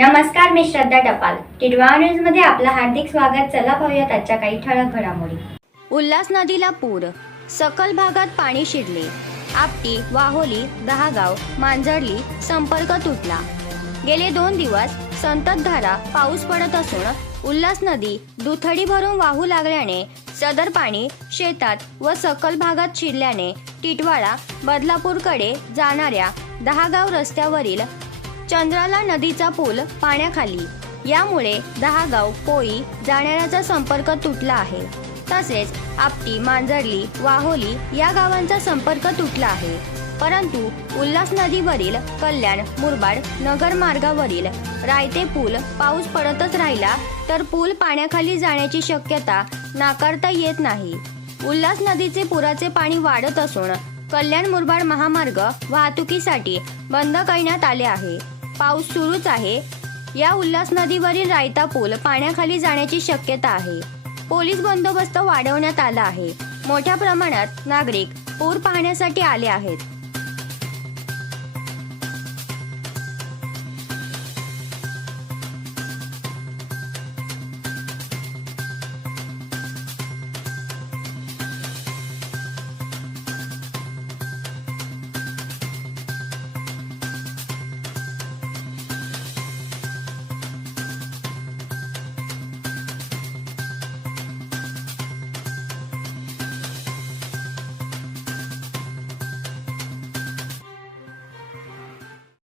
नमस्कार मी श्रद्धा टपाल. टिडवा न्यूजमध्ये आपलं हार्दिक स्वागत. चला पाहूयात आजच्या काही ठळक घडामोडी. उल्हास नदीला पूर. सकल भागात पाणी शिरले. आपटी वाहोली दहागाव मांजरली संपर्क तुटला. गेले दोन दिवस संततधारा पाऊस पडत असून उल्हास नदी दुथडी भरून वाहू लागल्याने सदर पाणी शेतात व सकल भागात शिरल्याने टिटवाळा बदलापूरकडे जाणाऱ्या दहागाव रस्त्यावरील चंद्राला नदीचा पूल पाण्याखाली. यामुळे दहागाव पोई जाणाऱ्याचा संपर्क तुटला आहे. तसेच आपटी मांजरली वाहोली या गावांचा संपर्क तुटला आहे. परंतु उल्हास नदीवरील कल्याण मुरबाड नगर मार्गावरील रायते पूल पाऊस पडतच राहिला तर पूल पाण्याखाली जाण्याची शक्यता नाकारता येत नाही. उल्हास नदीचे पुराचे पाणी वाढत असून कल्याण मुरबाड महामार्ग वाहतुकीसाठी बंद करण्यात आले आहे. पाऊस सुरूच आहे. या उल्हास नदीवरील रायता पूल पाण्याखाली जाण्याची शक्यता आहे. पोलीस बंदोबस्त वाढवण्यात आला आहे. मोठ्या प्रमाणात नागरिक पूर पाहण्यासाठी आले आहेत.